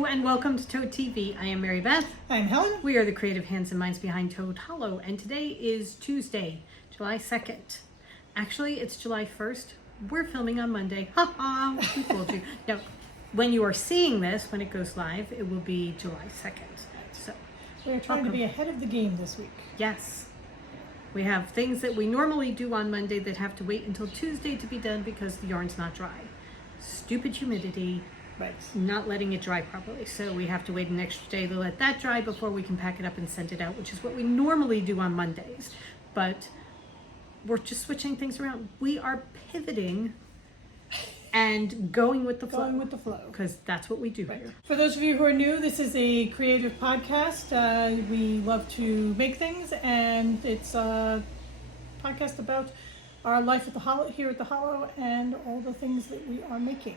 Hello and welcome to Toad TV. I am Mary Beth. I'm Helen. We are the creative hands and minds behind Toad Hollow, and today is Tuesday, July 2nd. Actually, it's July 1st. We're filming on Monday. Ha ha! We told you. No, when you are seeing this, when it goes live, it will be July 2nd. So we're trying to be ahead of the game this week. Yes. We have things that we normally do on Monday that have to wait until Tuesday to be done because the yarn's not dry. Stupid humidity. Right. Not letting it dry properly. So we have to wait an extra day to let that dry before we can pack it up and send it out, which is what we normally do on Mondays. But we're just switching things around. We are pivoting and going with the flow. Going with the flow. Because that's what we do Right. here. For those of you who are new, this is a creative podcast. We love to make things, and it's a podcast about our life at the Hollow, here at the Hollow, and all the things that we are making.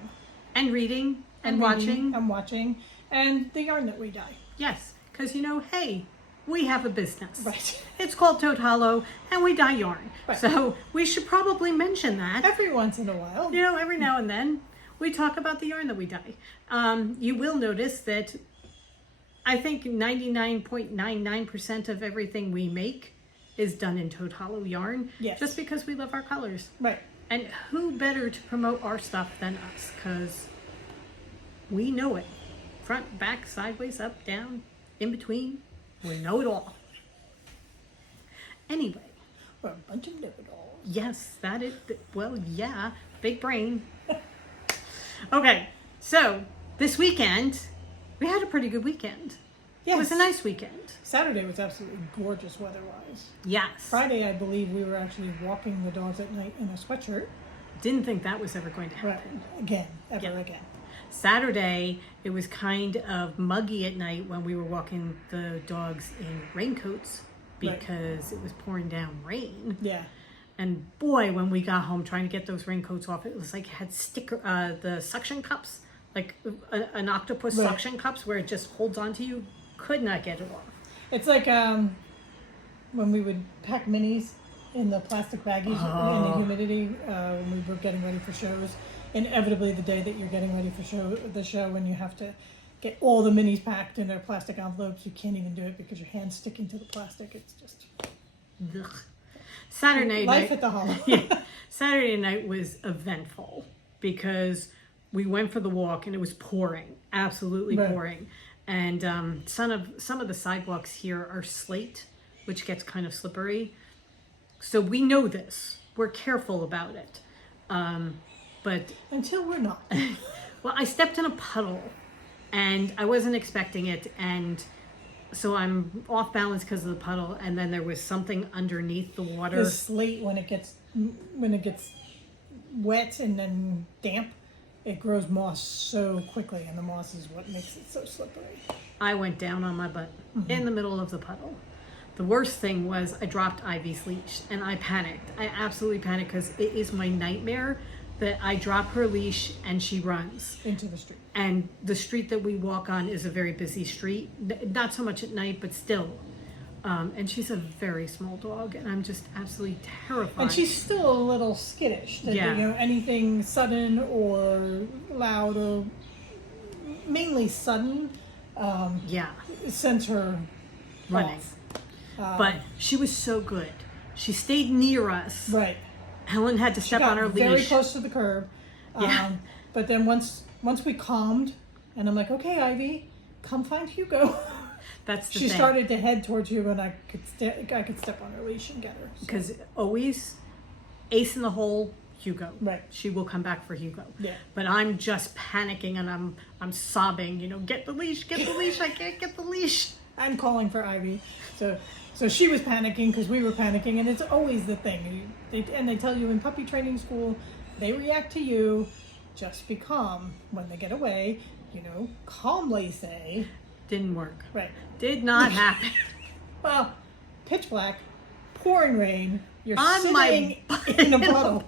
And reading and watching. And watching, and the yarn that we dye. Yes, because hey, we have a business. Right. It's called Toad Hollow, and we dye yarn. Right. So we should probably mention that. Every once in a while. Every now and then we talk about the yarn that we dye. You will notice that I think 99.99% of everything we make is done in Toad Hollow yarn. Yes. Just because we love our colors. Right. And who better to promote our stuff than us? Because we know it. Front, back, sideways, up, down, in between. We know it all. Anyway. We're a bunch of know-it-alls. Yes, that is, well, yeah, big brain. Okay, so this weekend, we had a pretty good weekend. Yes. It was a nice weekend. Saturday was absolutely gorgeous weather-wise. Yes. Friday, I believe, we were actually walking the dogs at night in a sweatshirt. Didn't think that was ever going to Right. happen. Again. Yeah. Again. Saturday, it was kind of muggy at night when we were walking the dogs in raincoats because it was pouring down rain. Yeah. And boy, when we got home trying to get those raincoats off, it was like it had the suction cups, like an octopus suction cups where it just holds onto you. Could not get it off. It's like when we would pack minis in the plastic baggies in the humidity when we were getting ready for shows. Inevitably, the day that you're getting ready for the show, when you have to get all the minis packed in their plastic envelopes, you can't even do it because your hand's sticking to the plastic. It's just ugh. Saturday life night at the Hollow. Yeah, Saturday night was eventful because we went for the walk and it was pouring, absolutely pouring. And some of the sidewalks here are slate, which gets kind of slippery. So we know this. We're careful about it. But until we're not. Well, I stepped in a puddle and I wasn't expecting it. And so I'm off balance because of the puddle. And then there was something underneath the water. The slate, when it gets wet and then damp, it grows moss so quickly, and the moss is what makes it so slippery. I went down on my butt in the middle of the puddle. The worst thing was I dropped Ivy's leash, and I panicked. I absolutely panicked because it is my nightmare that I drop her leash and she runs into the street. And the street that we walk on is a very busy street. Not so much at night, but still. And she's a very small dog, and I'm just absolutely terrified. And she's still a little skittish. That, anything sudden or loud, or mainly sudden, sends her running. But she was so good. She stayed near us. Right. Helen had to step on her leash. Very close to the curb. But then once we calmed, and I'm like, okay, Ivy, come find Hugo. That's the she thing. started to head towards you, and I could step on her leash and get her. Because always, ace in the hole, Hugo. Right. She will come back for Hugo. Yeah. But I'm just panicking and I'm sobbing. Get the leash, get the leash. I can't get the leash. I'm calling for Ivy. So she was panicking because we were panicking, and it's always the thing. They tell you in puppy training school, they react to you. Just be calm when they get away. Calmly say. Didn't work. Right. Did not happen. Well, pitch black, pouring rain. You're on sitting in a puddle.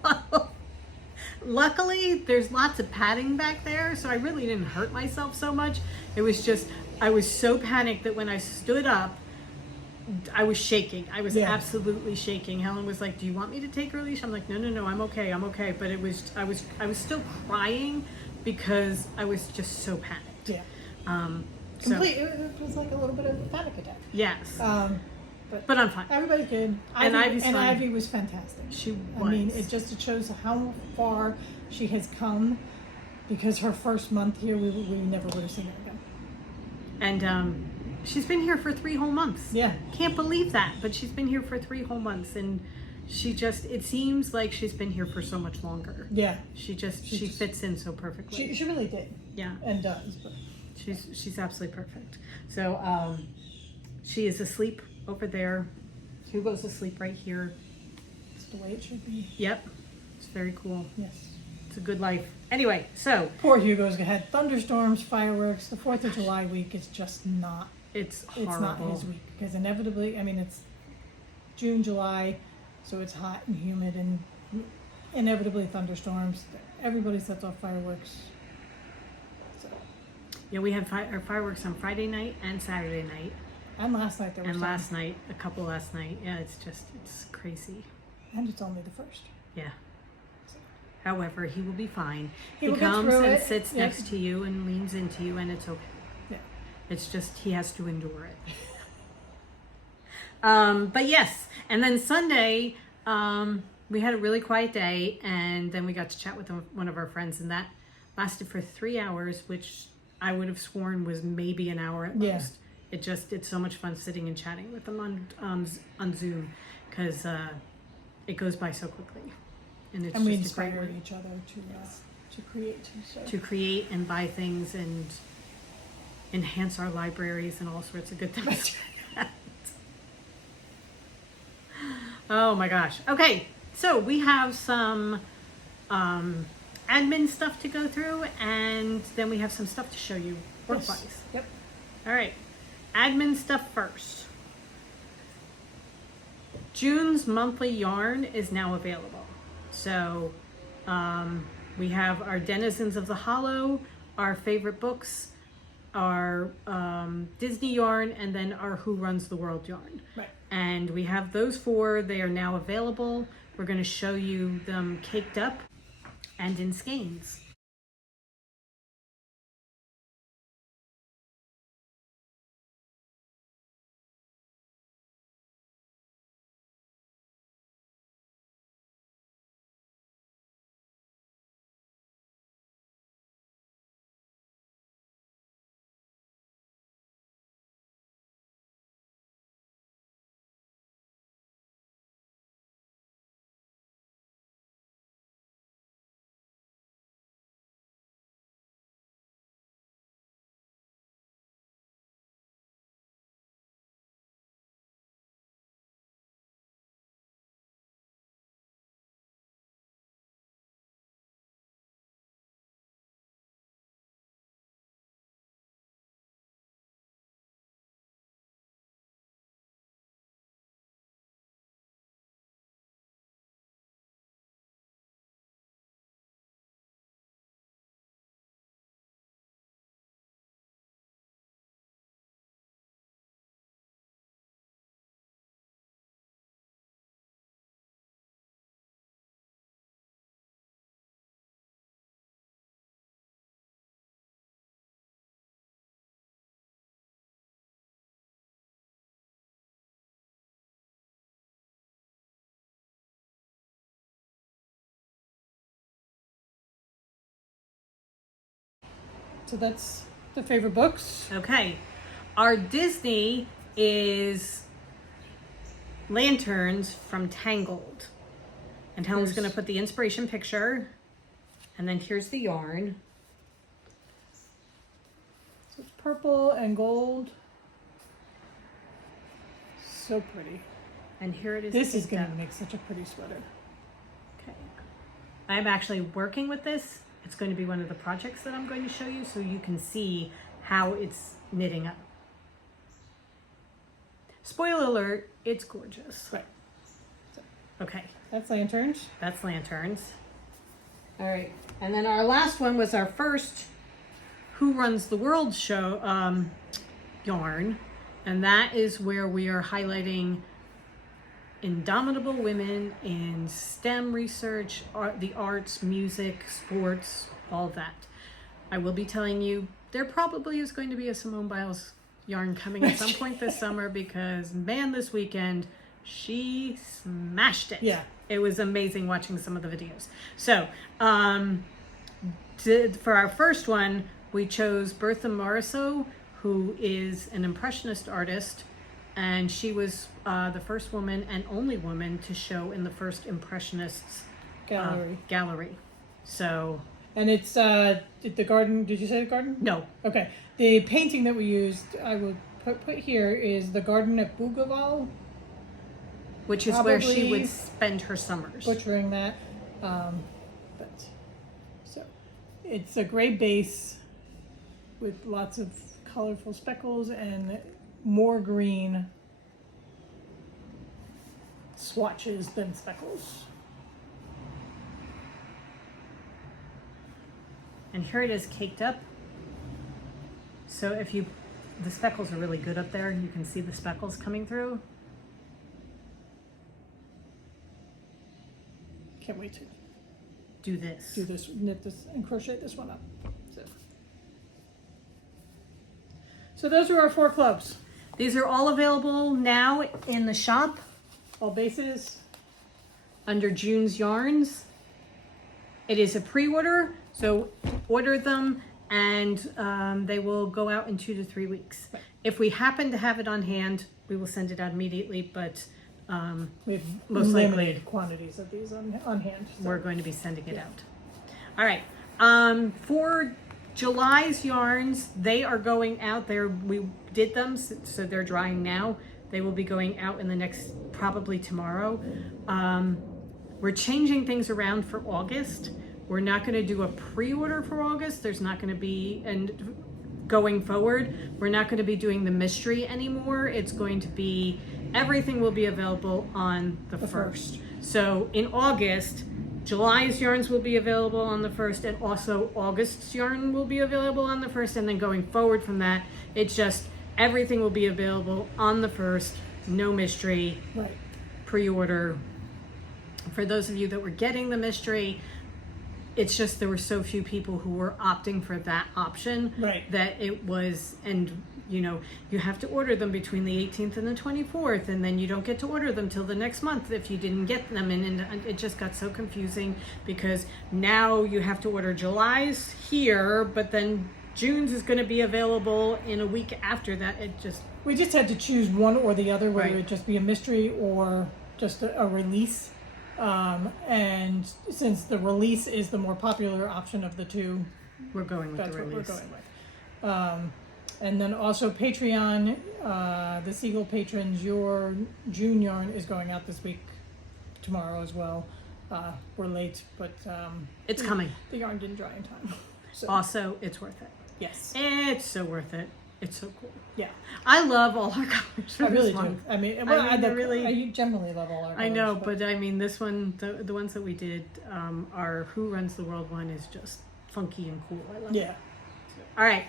Luckily, there's lots of padding back there, so I really didn't hurt myself so much. It was just, I was so panicked that when I stood up, I was shaking. I was absolutely shaking. Helen was like, "Do you want me to take her leash?" I'm like, "No, I'm okay. But I was still crying because I was just so panicked. Yeah. So It was like a little bit of a panic attack. yes, But I'm fine. everybody good. And Ivy's fine. Ivy was fantastic. She was. I mean, it shows how far she has come, because her first month here, we never would have seen her again. And she's been here for 3 whole months. Yeah. Can't believe that, but she's been here for 3 whole months, and it seems like she's been here for so much longer. Yeah. She fits in so perfectly. She really did. Yeah. And does. But. She's absolutely perfect. So she is asleep over there. Hugo's asleep right here. It's the way it should be. Yep. It's very cool. Yes. It's a good life. Anyway, so poor Hugo's had thunderstorms, fireworks. The 4th of July week is just not. It's horrible. It's not his week, because inevitably, I mean, it's June, July, so it's hot and humid, and inevitably thunderstorms. Everybody sets off fireworks. So. Yeah, we had our fireworks on Friday night and Saturday night. And last night there was. And last night, a couple last night. Yeah, it's crazy. And it's only the 1st. Yeah. However, he will be fine. He will comes get through and it. sits next to you and leans into you, and it's okay. Yeah. It's just he has to endure it. But yes, and then Sunday, we had a really quiet day, and then we got to chat with one of our friends, and that lasted for 3 hours, which I would have sworn was maybe an hour at most. It's so much fun sitting and chatting with them on Zoom, because it goes by so quickly, and it's we just a great inspire way each other to create. So. To create and buy things and enhance our libraries and all sorts of good things. Oh my gosh. Okay, so we have some admin stuff to go through, and then we have some stuff to show you work-wise. Yes. Yep. All right, admin stuff first. June's monthly yarn is now available. So we have our Denizens of the Hollow, our favorite books, our Disney yarn, and then our Who Runs the World yarn. Right. And we have those 4. They are now available. We're going to show you them caked up and in skeins. So that's the favorite books. Okay, our Disney is Lanterns from Tangled. And Helen's going to put the inspiration picture, and then here's the yarn. So it's purple and gold. So pretty. And here it is. This is caked going up. to make such a pretty sweater. Okay. I'm actually working with this. It's going to be one of the projects that I'm going to show you, so you can see how it's knitting up. Spoiler alert, it's gorgeous. Right. Okay, That's lanterns. that's Lanterns. All right, and then our last one was our first Who Runs the World show yarn, and that is where we are highlighting indomitable women in STEM research, the arts, music, sports, all that. I will be telling you there probably is going to be a Simone Biles yarn coming at some point this summer because, man, this weekend, she smashed it. Yeah. It was amazing watching some of the videos. So, for our first one, we chose Bertha Morisot, who is an Impressionist artist, and she was the first woman and only woman to show in the first Impressionists gallery. So, and it's the garden. Did you say the garden? No. Okay. The painting that we used, I will put here, is the garden at Bougival, which is where she would spend her summers. Butchering that, but so it's a gray base with lots of colorful speckles and more green swatches than speckles. And here it is caked up. So if the speckles are really good up there, you can see the speckles coming through. Can't wait to do this, knit this, and crochet this one up. So those are our 4 clubs. These are all available now in the shop. All bases. Under June's Yarns. It is a pre-order, so order them and they will go out in 2 to 3 weeks. Right. If we happen to have it on hand, we will send it out immediately, but we have most limited likely quantities of these on hand. So. We're going to be sending it out. All right. For July's yarns, they are going out there. We did them, so they're drying now. They will be going out in the next, probably tomorrow. We're changing things around for August. We're not going to do a pre-order for August. There's not going to be, and going forward, we're not going to be doing the mystery anymore. It's going to be, everything will be available on the 1st. So in August, July's yarns will be available on the 1st, and also August's yarn will be available on the 1st, and then going forward from that, it's just everything will be available on the 1st, no mystery, right. Pre-order. For those of you that were getting the mystery, it's just there were so few people who were opting for that option, right. that it was, and you know, you have to order them between the 18th and the 24th, and then you don't get to order them till the next month if you didn't get them, and it just got so confusing because now you have to order July's here, but then June's is going to be available in a week after that. We just had to choose one or the other, whether Right. it just be a mystery or just a release. And since the release is the more popular option of the two, we're going with that's the what release. we're going with. And then also Patreon, the Seagull patrons, your June yarn is going out this week, tomorrow as well. We're late, but It's coming. The yarn didn't dry in time. So, Also, it's worth it. yes. It's so worth it. It's so cool. Yeah. I love all our colors for I really this month. do. I mean, I really- I generally love all our I know, colors, but I mean, this one, the ones that we did, our Who Runs the World one is just funky and cool. I love it. yeah. All right,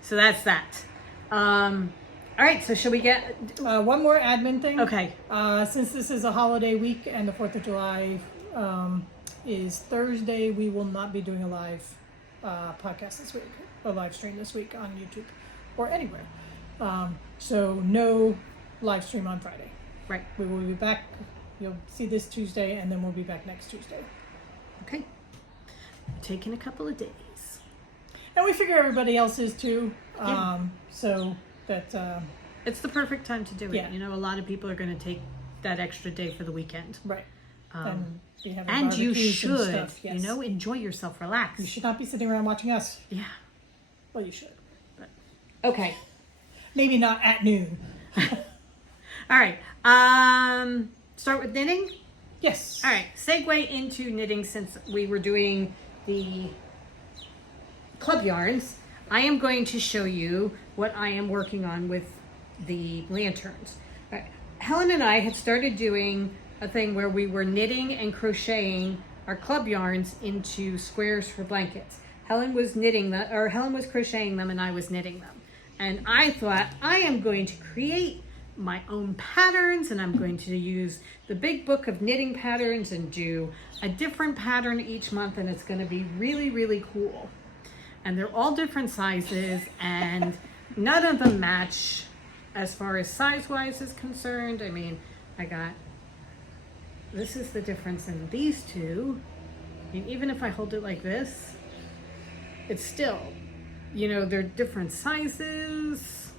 so that's that. All right, so should we get? One more admin thing. Okay. Since this is a holiday week and the 4th of July is Thursday, we will not be doing a live podcast this week, a live stream this week on YouTube or anywhere. So no live stream on Friday. Right. We will be back. You'll see this Tuesday, and then we'll be back next Tuesday. Okay. Taking a couple of days. And we figure everybody else is too. Yeah. So that It's the perfect time to do it. Yeah. You know, a lot of people are going to take that extra day for the weekend. right. And we have And you barbecues should, and stuff. Yes. you know, enjoy yourself, relax. You should not be sitting around watching us. Yeah. Well, you should. Okay. Maybe not at noon. All right. Start with knitting. Yes. All right. Segue into knitting since we were doing the club yarns. I am going to show you what I am working on with the lanterns. All right. Helen and I had started doing a thing where we were knitting and crocheting our club yarns into squares for blankets. Helen was crocheting them and I was knitting them. And I thought, I am going to create my own patterns, and I'm going to use the big book of knitting patterns and do a different pattern each month, and it's going to be really, really cool. and they're all different sizes, and none of them match as far as size-wise is concerned. I mean, this is the difference in these two. I mean, even if I hold it like this, it's still, you know, they're different sizes.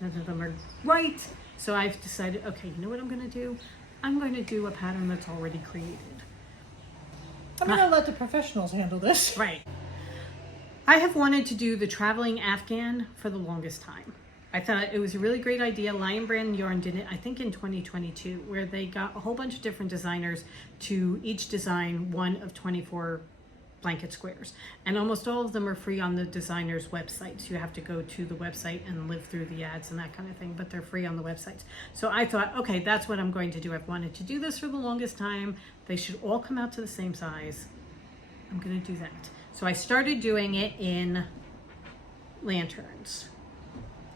None of them are right. So I've decided, okay, you know what I'm going to do? I'm going to do a pattern that's already created. I'm going to let the professionals handle this. Right. I have wanted to do the traveling Afghan for the longest time. I thought it was a really great idea. Lion Brand Yarn did it, I think in 2022, where they got a whole bunch of different designers to each design one of 24 blanket squares. And almost all of them are free on the designer's websites. You have to go to the website and live through the ads and that kind of thing, but they're free on the websites. So I thought, okay, that's what I'm going to do. I've wanted to do this for the longest time. They should all come out to the same size. I'm going to do that. So I started doing it in lanterns.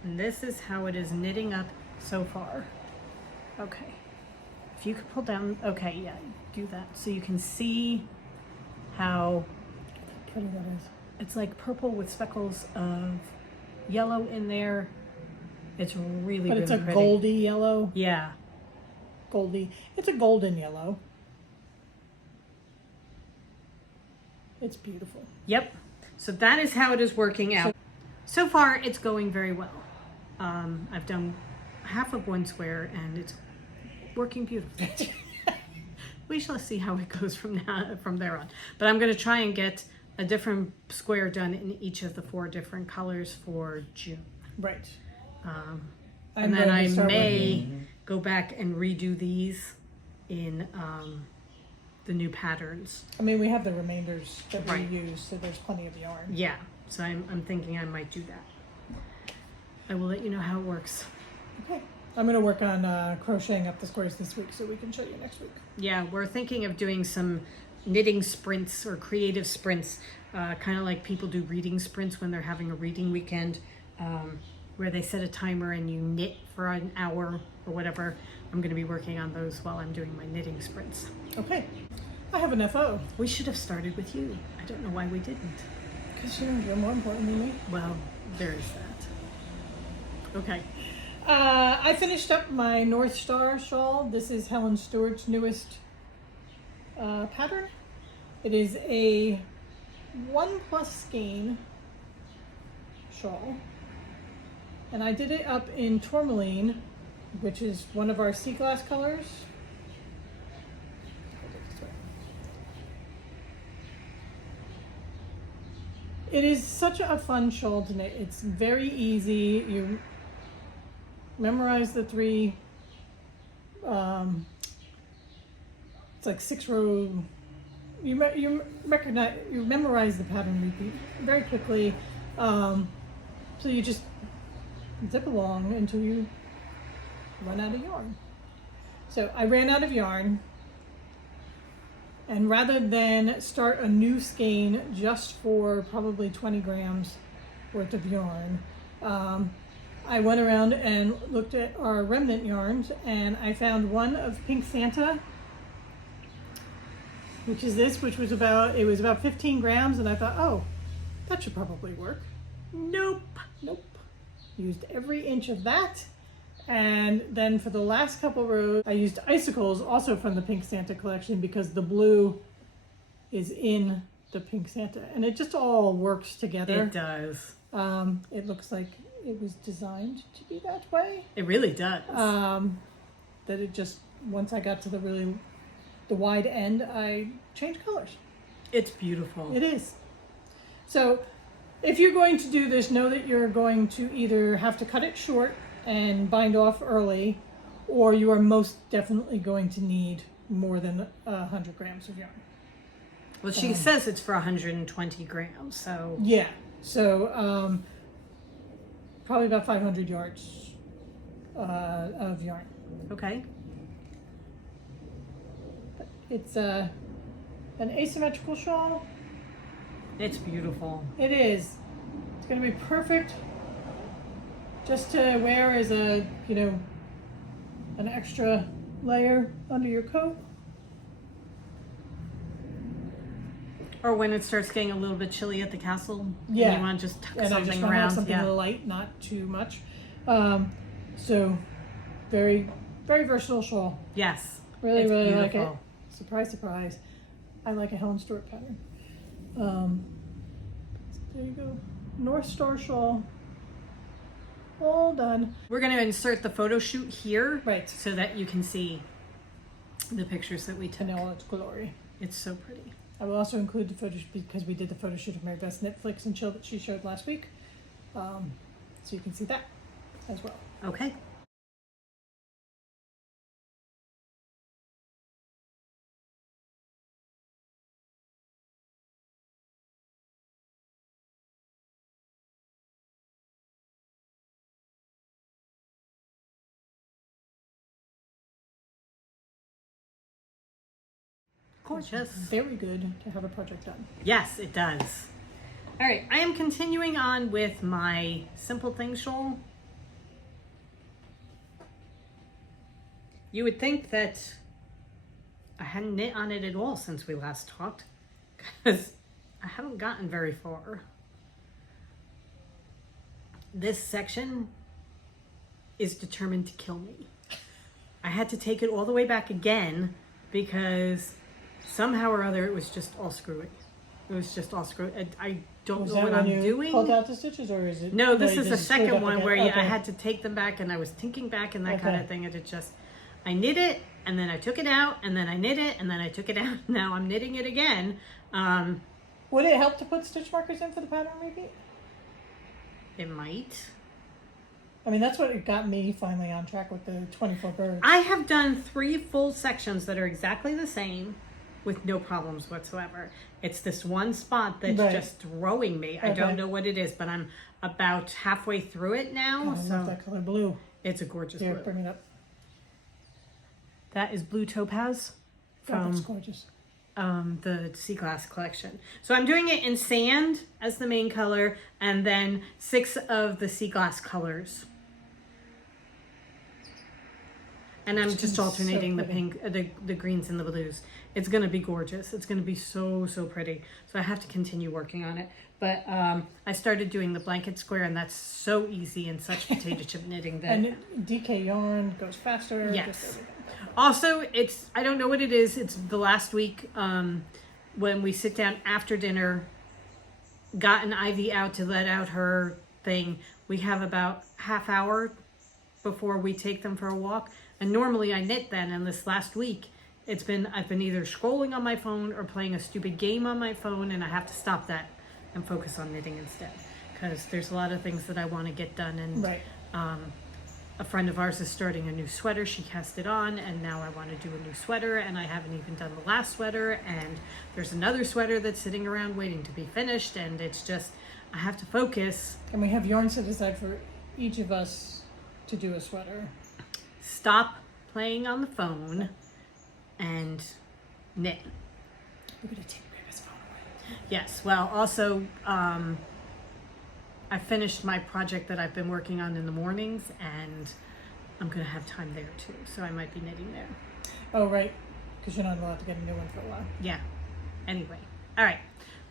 And this is how it is knitting up so far. Okay. If you could pull down, okay, yeah, do that. So you can see how Pretty that is. it's like purple with speckles of yellow in there. It's really, But it's a pretty. goldy yellow. Yeah. Goldy. It's a golden yellow. It's beautiful. Yep. So that is how it is working out. So far, it's going very well. I've done half of one square and it's working beautifully. We shall see how it goes from there on. But I'm going to try and get a different square done in each of the 4 different colors for June. Right. And then I may go back and redo these in the new patterns. I mean, we have the remainders that we Right. use, so there's plenty of yarn. Yeah, so I'm thinking I might do that. I will let you know how it works. Okay. I'm going to work on crocheting up the squares this week so we can show you next week. Yeah, we're thinking of doing some knitting sprints or creative sprints, kind of like people do reading sprints when they're having a reading weekend, where they set a timer and you knit for an hour or whatever. I'm going to be working on those while I'm doing my knitting sprints. Okay. I have an FO. We should have started with you. I don't know why we didn't. Because you're more important than me. Well, there is that. Okay. I finished up my North Star shawl. This is Helen Stewart's newest pattern. It is a 1+ skein shawl. And I did it up in tourmaline, which is one of our sea glass colors. It is such a fun shawl to knit. It's very easy. You memorize the 3, it's like 6 row. You memorize the pattern repeat very quickly. So you just zip along until you run out of yarn. So I ran out of yarn, and rather than start a new skein just for probably 20 grams worth of yarn, I went around and looked at our remnant yarns, and I found one of Pink Santa, which is this, which was about 15 grams, and I thought, oh, that should probably work. Nope. Used every inch of that. And then for the last couple rows, I used icicles, also from the Pink Santa collection, because the blue is in the Pink Santa, and it just all works together. It does. It looks like it was designed to be that way. It really does. That it just, once I got to the wide end, I changed colors. It's beautiful. It is. So if you're going to do this, know that you're going to either have to cut it short and bind off early, or you are most definitely going to need more than 100 grams of yarn. Well, she says it's for 120 grams, so... Yeah, so probably about 500 yards of yarn. Okay. It's an asymmetrical shawl. It's beautiful. It is. It's going to be perfect just to wear as a, an extra layer under your coat. Or when it starts getting a little bit chilly at the castle, Yeah. and you want to just tuck And I just something want to have around. something Yeah. light, not too much. So very, very versatile shawl. Yes. Really, It's really like it. beautiful. Surprise, surprise. I like a Helen Stewart pattern. There you go. North Star shawl. All done. We're going to insert the photo shoot here, Right. so that you can see the pictures that we took. In all its glory. It's so pretty. I will also include the photos because we did the photo shoot of Mary Beth's Netflix and chill that she showed last week. So you can see that as well. Okay. Gorgeous. Very good to have a project done. Yes, it does. All right, I am continuing on with my Simple Things shawl. You would think that I hadn't knit on it at all since we last talked, because I haven't gotten very far. This section is determined to kill me. I had to take it all the way back again because somehow or other it was just all screwy. It was just all screwy. I don't Was know that what when I'm you doing. pulled out the stitches, or is it? No, this you is the just screwed second up one again? where Okay. I had to take them back and I was tinking back and that kind Okay. of thing. And it just, I knit it and then I took it out and then I knit it and then I took it out. Now I'm knitting it again. Would it help to put stitch markers in for the pattern repeat? It might. I mean, that's what it got me finally on track with the 24 birds. I have done 3 full sections that are exactly the same with no problems whatsoever. It's this one spot that's Right. just throwing me. I Okay. don't know what it is, but I'm about halfway through it now. God, I So love that color blue. it's a gorgeous Here, blue. bring it up. That is Blue Topaz Oh, that's from gorgeous. the Sea Glass collection. So I'm doing it in sand as the main color and then 6 of the Sea Glass colors. And I'm just So alternating the pretty. pink, the greens and the blues. It's gonna be gorgeous. It's gonna be so, so pretty. So I have to continue working on it. But I started doing the blanket square and that's so easy and such potato chip knitting that. And DK yarn goes faster. Yes. just everything. Also, it's, I don't know what it is. It's the last week when we sit down after dinner, gotten Ivy out to let out her thing. We have about half hour before we take them for a walk. And normally I knit then, and this last week, I've been either scrolling on my phone or playing a stupid game on my phone, and I have to stop that and focus on knitting instead. Because there's a lot of things that I want to get done, and Right. a friend of ours is starting a new sweater. She cast it on, and now I want to do a new sweater, and I haven't even done the last sweater, and there's another sweater that's sitting around waiting to be finished, and it's just, I have to focus. And we have yarn set aside for each of us to do a sweater. Stop playing on the phone and knit. We're going to take Baby's phone away. Yes, well, also, I finished my project that I've been working on in the mornings, and I'm going to have time there too, so I might be knitting there. Oh, right. Because you're not allowed to get a new one for a while. Yeah. Anyway. All right.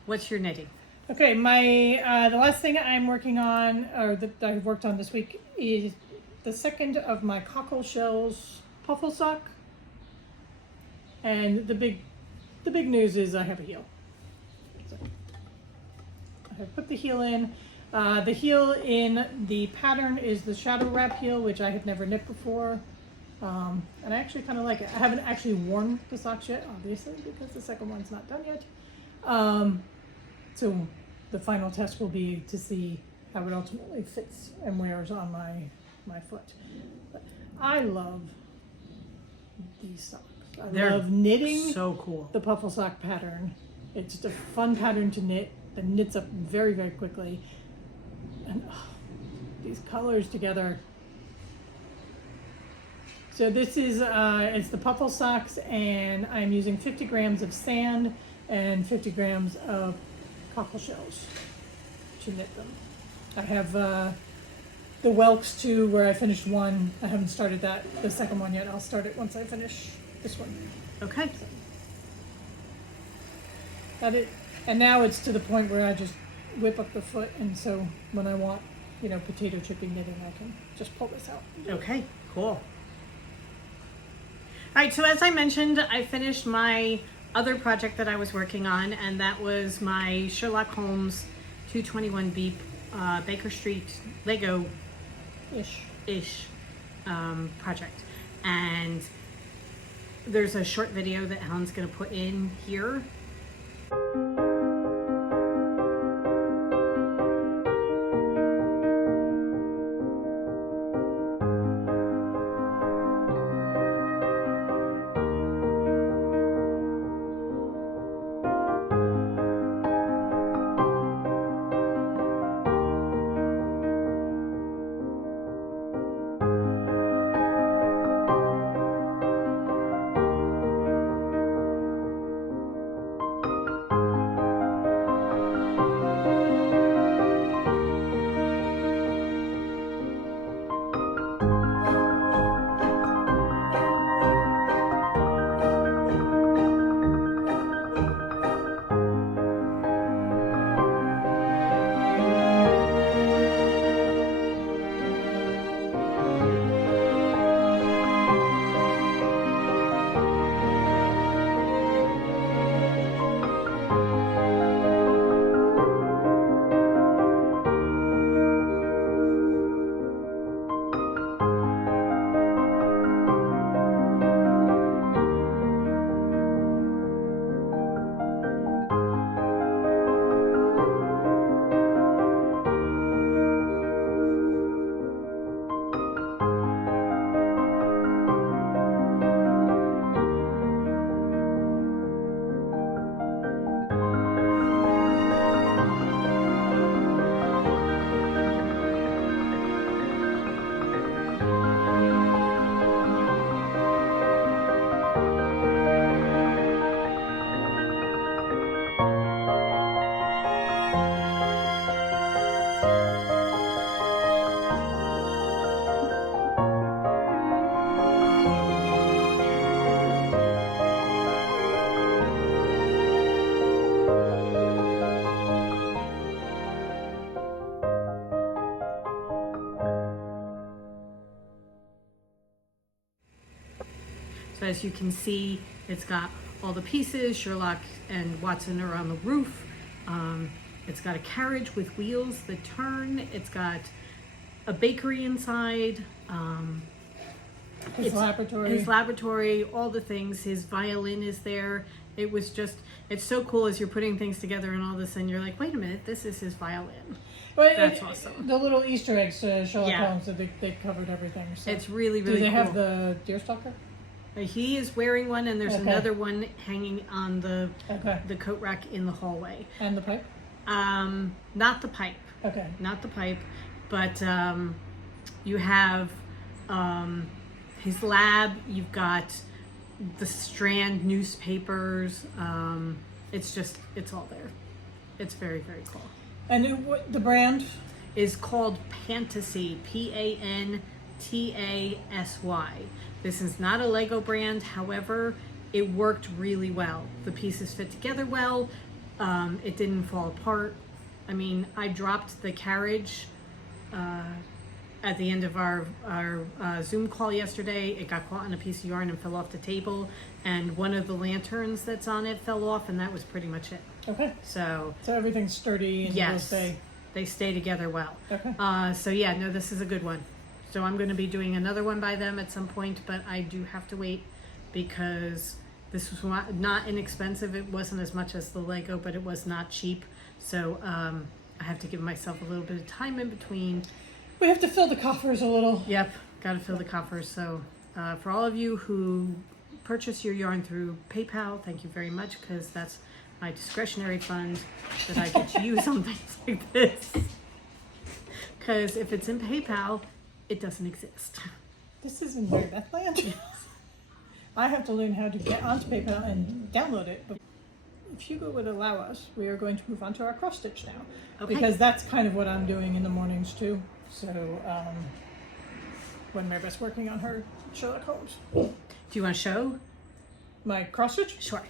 What's your knitting? Okay, my the last thing I'm working on, or that I've worked on this week, is the second of my cockle shells puffle sock. And the big news is I have a heel. So I have put the heel in. The heel in the pattern is the shadow wrap heel, which I have never knit before. And I actually kind of like it. I haven't actually worn the socks yet, obviously, because the second one's not done yet. So the final test will be to see how it ultimately fits and wears on my foot. But I love these socks. I They're love knitting So cool. the puffle sock pattern. It's just a fun pattern to knit that knits up very, very quickly. And these colors together. So this is, it's the puffle socks, and I'm using 50 grams of sand and 50 grams of cockle shells to knit them. I have the whelks too, where I finished one. I haven't started the second one yet. I'll start it once I finish this one. Okay. And now it's to the point where I just whip up the foot, and so when I want, potato chipping knitting, I can just pull this out. Okay, cool. All right, so as I mentioned, I finished my other project that I was working on, and that was my Sherlock Holmes 221B Baker Street Lego-ish project. And there's a short video that Helen's going to put in here. So as you can see, it's got all the pieces. Sherlock and Watson are on the roof. It's got a carriage with wheels that turn. It's got a bakery inside. His laboratory, all the things. His violin is there. It was just, it's so cool as you're putting things together and all this, and you're like, wait a minute, this is his violin. Well, that's awesome. The little Easter eggs to Sherlock Holmes, so they've covered everything. So. It's really, really cool. Do they have the deerstalker? He is wearing one, and there's another one hanging on the coat rack in the hallway. And the pipe? Not the pipe. Okay. Not the pipe, but you have his lab. You've got the Strand newspapers. It's all there. It's very, very cool. And the brand is called Pantasy. Pantasy. This is not a Lego brand. However, it worked really well. The pieces fit together well. It didn't fall apart. I mean, I dropped the carriage at the end of our Zoom call yesterday. It got caught in a piece of yarn and fell off the table, and one of the lanterns that's on it fell off, and that was pretty much it. Okay. So everything's sturdy and yes, they stay together well. Okay. So yeah, no, this is a good one. So I'm going to be doing another one by them at some point, but I do have to wait because this was not inexpensive. It wasn't as much as the Lego, but it was not cheap. So I have to give myself a little bit of time in between. We have to fill the coffers a little. Yep, got to fill the coffers. So for all of you who purchase your yarn through PayPal, thank you very much, because that's my discretionary fund that I get to use on things like this. Because if it's in PayPal, it doesn't exist. This is in Mary Beth land. Yes. I have to learn how to get onto PayPal and download it. But if Hugo would allow us, we are going to move on to our cross stitch now. Okay. Because that's kind of what I'm doing in the mornings too. So when Mary Beth's working on her Sherlock Holmes. Do you want to show? My cross stitch? Sure.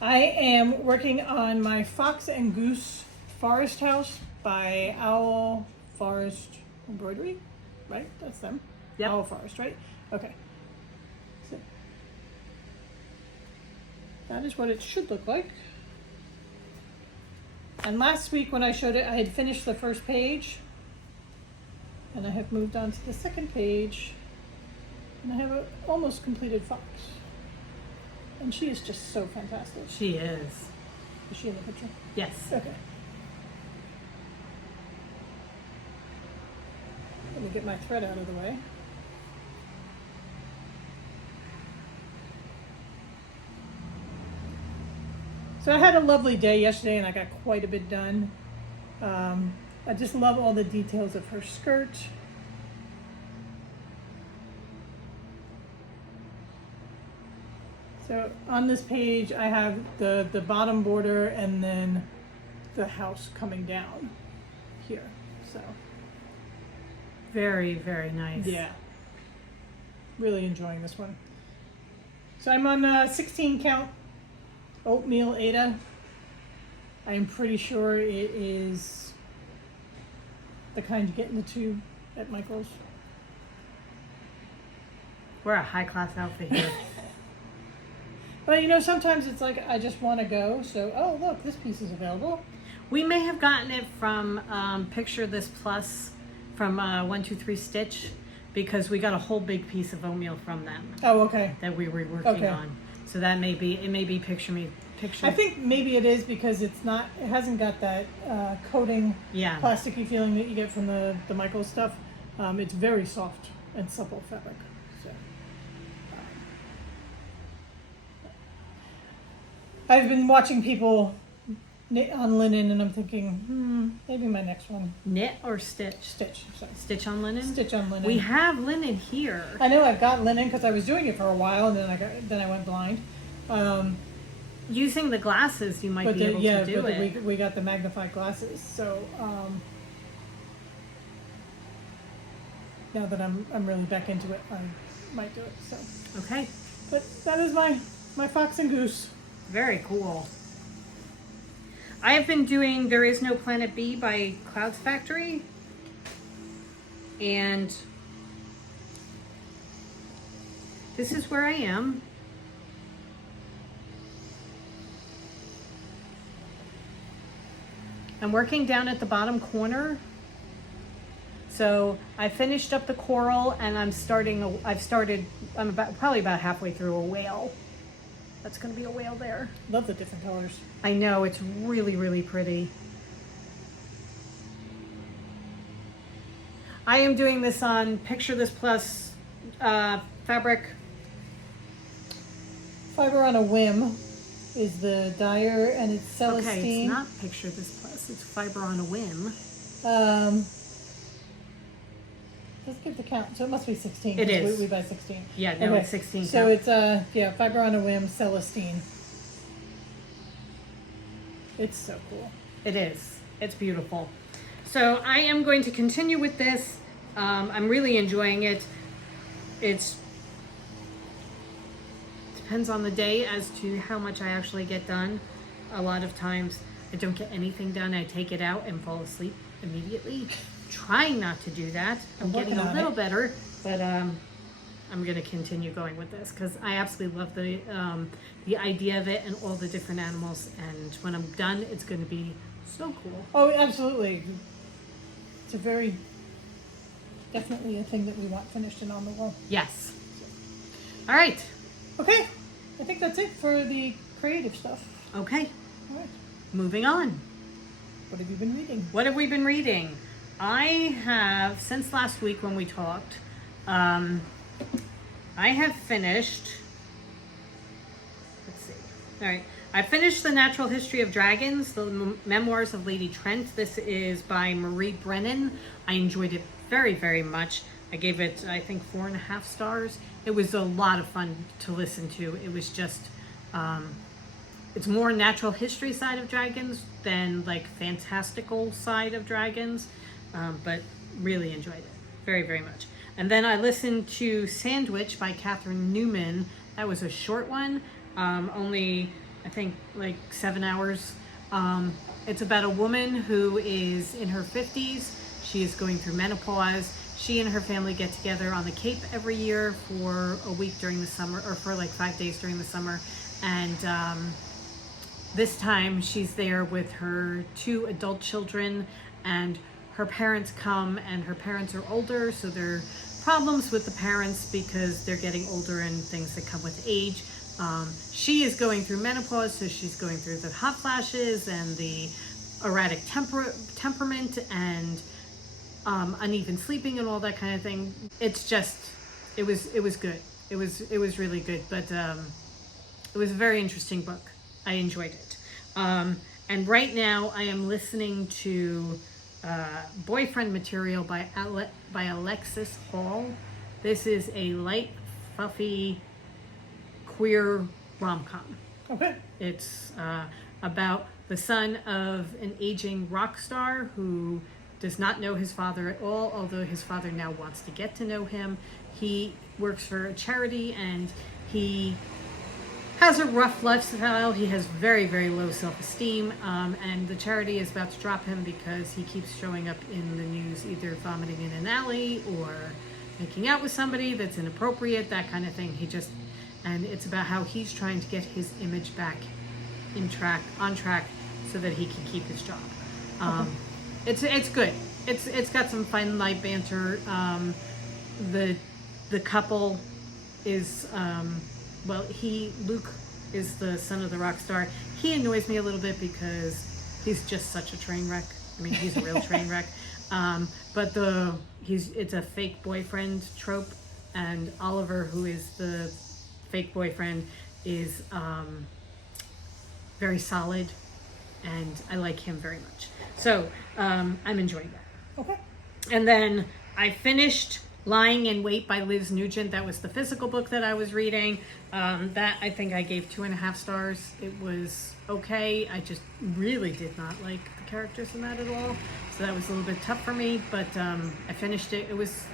I am working on my Fox and Goose Forest House by Owl Forest Embroidery, right? That's them. Yep. Owl Forest, right? Okay. So that is what it should look like. And last week when I showed it, I had finished the first page. And I have moved on to the second page. And I have an almost completed fox. And she is just so fantastic. She is. Is she in the picture? Yes. Okay. Let me get my thread out of the way. So I had a lovely day yesterday and I got quite a bit done. I just love all the details of her skirt. So on this page, I have the bottom border and then the house coming down here. So Very, very nice. yeah, really enjoying this one. So I'm on 16 count oatmeal Ada. I am pretty sure it is the kind you get in the tube at Michael's. We're a high class outfit here. But you know, sometimes it's like I just want to go. So, oh look, this piece is available. We may have gotten it from Picture This Plus from 123 Stitch, because we got a whole big piece of oatmeal from them Oh, okay. that we were working Okay. on. So that may be, it may be Picture. I think maybe it is because it's not. It hasn't got that coating, Yeah. plasticky feeling that you get from the Michael's stuff. It's very soft and supple fabric. So, I've been watching people knit on linen, and I'm thinking, maybe my next one. Knit or stitch? Stitch. Sorry. Stitch on linen? Stitch on linen. We have linen here. I know I've got linen because I was doing it for a while, and then I went blind. Using the glasses, you might But be able to do but it. we got the magnified glasses, so now that I'm really back into it, I might do it. So, Okay. but that is my Fox and Goose. Very cool. I have been doing There Is No Planet B by Clouds Factory. And this is where I am. I'm working down at the bottom corner. So I finished up the coral and I'm probably about halfway through a whale. That's gonna be a whale there. Love the different colors. I know, it's really, really pretty. I am doing this on Picture This Plus fabric. Fiber on a Whim is the dyer, and it's Celestine. Okay, it's not Picture This Plus, it's Fiber on a Whim. Let's give the count. So it must be 16. It 'cause is. We buy 16. Yeah, no, Okay. it's 16 So count. it's Fiber on a Whim, Celestine. It's so cool. It is. It's beautiful. So I am going to continue with this. I'm really enjoying it. It's depends on the day as to how much I actually get done. A lot of times I don't get anything done. I take it out and fall asleep immediately. Trying not to do that. I'm getting working a on little it. better, but I'm going to continue going with this because I absolutely love the idea of it and all the different animals. And when I'm done, it's going to be so cool. Oh, absolutely. It's a very, definitely a thing that we want finished and on the wall. Yes. All right. Okay, I think that's it for the creative stuff. Okay. All right, Moving on. what have you been reading? What have we been reading? I have, since last week when we talked, I have finished, let's see. All right. I finished The Natural History of Dragons, the Memoirs of Lady Trent. This is by Marie Brennan. I enjoyed it very, very much. I gave it, I think, 4.5 stars. It was a lot of fun to listen to. It was just, it's more natural history side of dragons than like fantastical side of dragons, but really enjoyed it very, very much. And then I listened to Sandwich by Catherine Newman. That was a short one, only I think like 7 hours. It's about a woman who is in her 50s. She is going through menopause. She and her family get together on the Cape every year for a week during the summer, or for like 5 days during the summer. And this time she's there with her 2 adult children, and her parents come, and her parents are older, so there are problems with the parents because they're getting older and things that come with age. She is going through menopause, so she's going through the hot flashes and the erratic temperament and uneven sleeping and all that kind of thing. It's just, it was good. It was really good, but it was a very interesting book. I enjoyed it. And right now I am listening to Boyfriend Material by Alexis Hall. This is a light, fluffy, queer rom-com. Okay. It's about the son of an aging rock star who does not know his father at all, although his father now wants to get to know him. He works for a charity and he has a rough lifestyle. He has very, very low self-esteem, and the charity is about to drop him because he keeps showing up in the news either vomiting in an alley or making out with somebody that's inappropriate, that kind of thing. And it's about how he's trying to get his image back on track so that he can keep his job. It's good. It's got some fun light banter. The couple is Luke is the son of the rock star. He annoys me a little bit because he's just such a train wreck. I mean, he's a real train wreck. But it's a fake boyfriend trope, and Oliver, who is the fake boyfriend, is very solid, and I like him very much. So I'm enjoying that. Okay. And then I finished Lying in Wait by Liz Nugent. That was the physical book that I was reading. That I think I gave 2.5 stars. It was okay. I just really did not like the characters in that at all. So that was a little bit tough for me, but I finished it. It was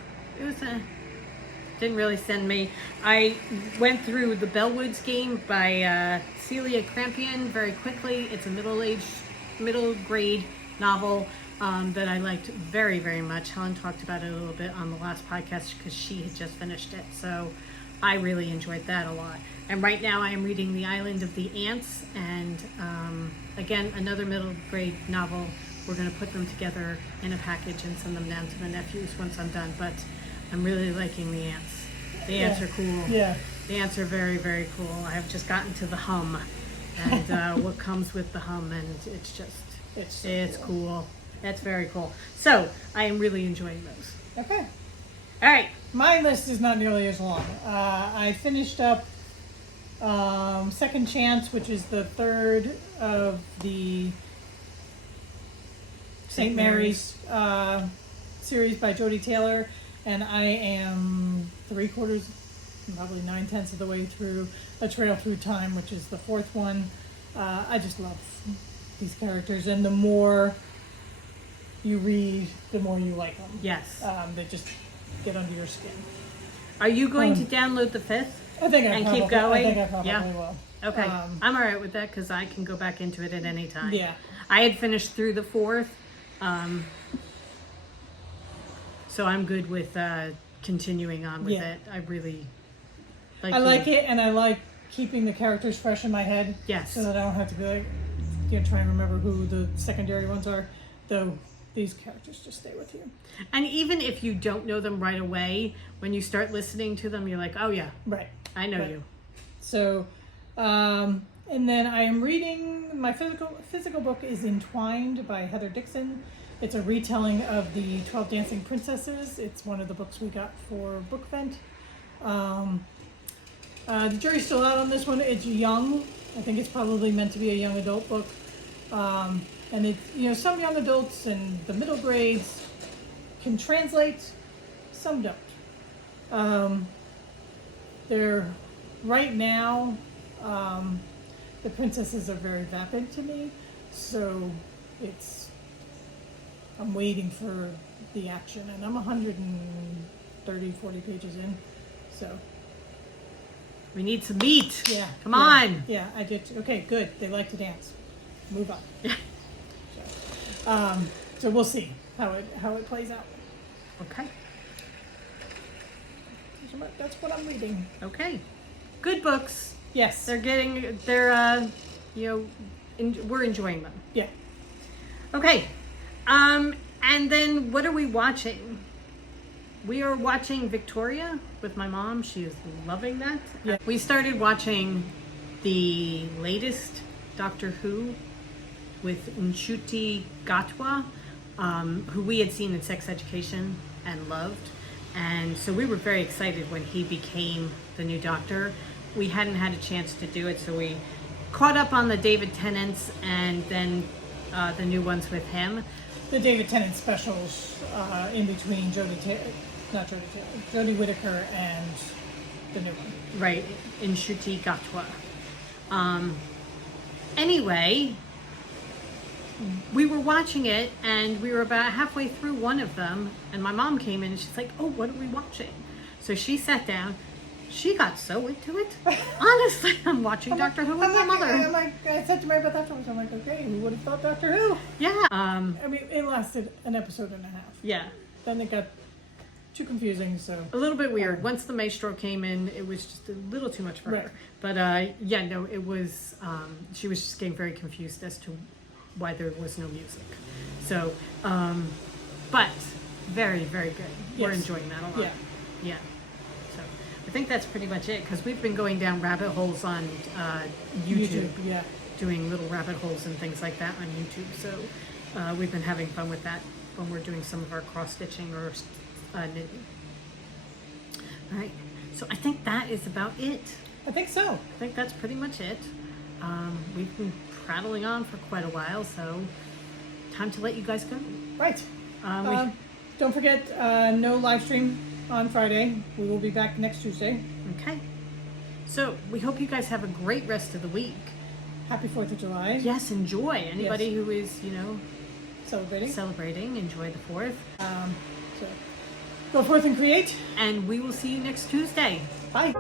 didn't really send me. I went through The Bellwoods Game by Celia Crampion very quickly. It's a middle grade novel that I liked very, very much. Helen talked about it a little bit on the last podcast because she had just finished it. So I really enjoyed that a lot. And right now I am reading The Island of the Ants, and again, another middle grade novel. We're going to put them together in a package and send them down to the nephews once I'm done. But I'm really liking the ants. The ants are cool. Yeah. The ants are very, very cool. I have just gotten to the hum and what comes with the hum, and it's cool. That's very cool. So I am really enjoying those. Okay. All right. My list is not nearly as long. I finished up Second Chance, which is the third of the St. Mary's series by Jodie Taylor, and I am 3/4, probably 9/10 of the way through A Trail Through Time, which is the fourth one. I just love these characters, and the more you read, the more you like them. Yes. They just get under your skin. Are you going to download the 5th? I think keep going? I think I probably will. Okay. I'm all right with that because I can go back into it at any time. Yeah. I had finished through the 4th. So I'm good with continuing on with it. I really like it, and I like keeping the characters fresh in my head. Yes. So that I don't have to be like, try and remember who the secondary ones are. Though these characters just stay with you. And even if you don't know them right away, when you start listening to them, you're like, oh yeah, right, I know you. So, and then I am reading my physical book is Entwined by Heather Dixon. It's a retelling of the 12 Dancing Princesses. It's one of the books we got for Bookvent. The jury's still out on this one. It's young. I think it's probably meant to be a young adult book. And it's, some young adults and the middle grades can translate, some don't. They're, right now, the princesses are very vapid to me, so I'm waiting for the action, and I'm 130, 40 pages in, so We need some meat. Yeah. Come yeah, on. Yeah, I did. Okay, good. They like to dance. Move on. So we'll see how it plays out. Okay. That's what I'm reading. Okay. Good books. Yes. They're we're enjoying them. Yeah. Okay. And then what are we watching? We are watching Victoria with my mom. She is loving that. Yeah. We started watching the latest Doctor Who with Nchuti Gatwa, who we had seen in Sex Education and loved. And so we were very excited when he became the new Doctor. We hadn't had a chance to do it, so we caught up on the David Tennants and then the new ones with him. The David Tennant specials in between Jodie Whittaker and the new one. Right, Nchuti Gatwa. Anyway, we were watching it and we were about halfway through one of them and my mom came in and she's like, oh, what are we watching? So she sat down. She got so into it. Honestly, I'm watching Doctor Who with my mother. I said to my mother afterwards, I'm like, okay, who would have thought Doctor Who? Yeah. I mean, it lasted an episode and a half. Yeah. Then it got too confusing, so. A little bit weird. Once the maestro came in, it was just a little too much for her. But it was, she was just getting very confused as to why there was no music. So, but very, very good. We're enjoying that a lot. Yeah. Yeah. So I think that's pretty much it because we've been going down rabbit holes on YouTube. Yeah. Doing little rabbit holes and things like that on YouTube. So we've been having fun with that when we're doing some of our cross stitching or knitting. All right. So I think that is about it. I think so. I think that's pretty much it. We've been prattling on for quite a while, so time to let you guys go. Right. Don't forget, no live stream on Friday. We will be back next Tuesday. Okay. So we hope you guys have a great rest of the week. Happy 4th of July. Yes, enjoy. Anybody who is, celebrating, enjoy the 4th. So go forth and create. And we will see you next Tuesday. Bye.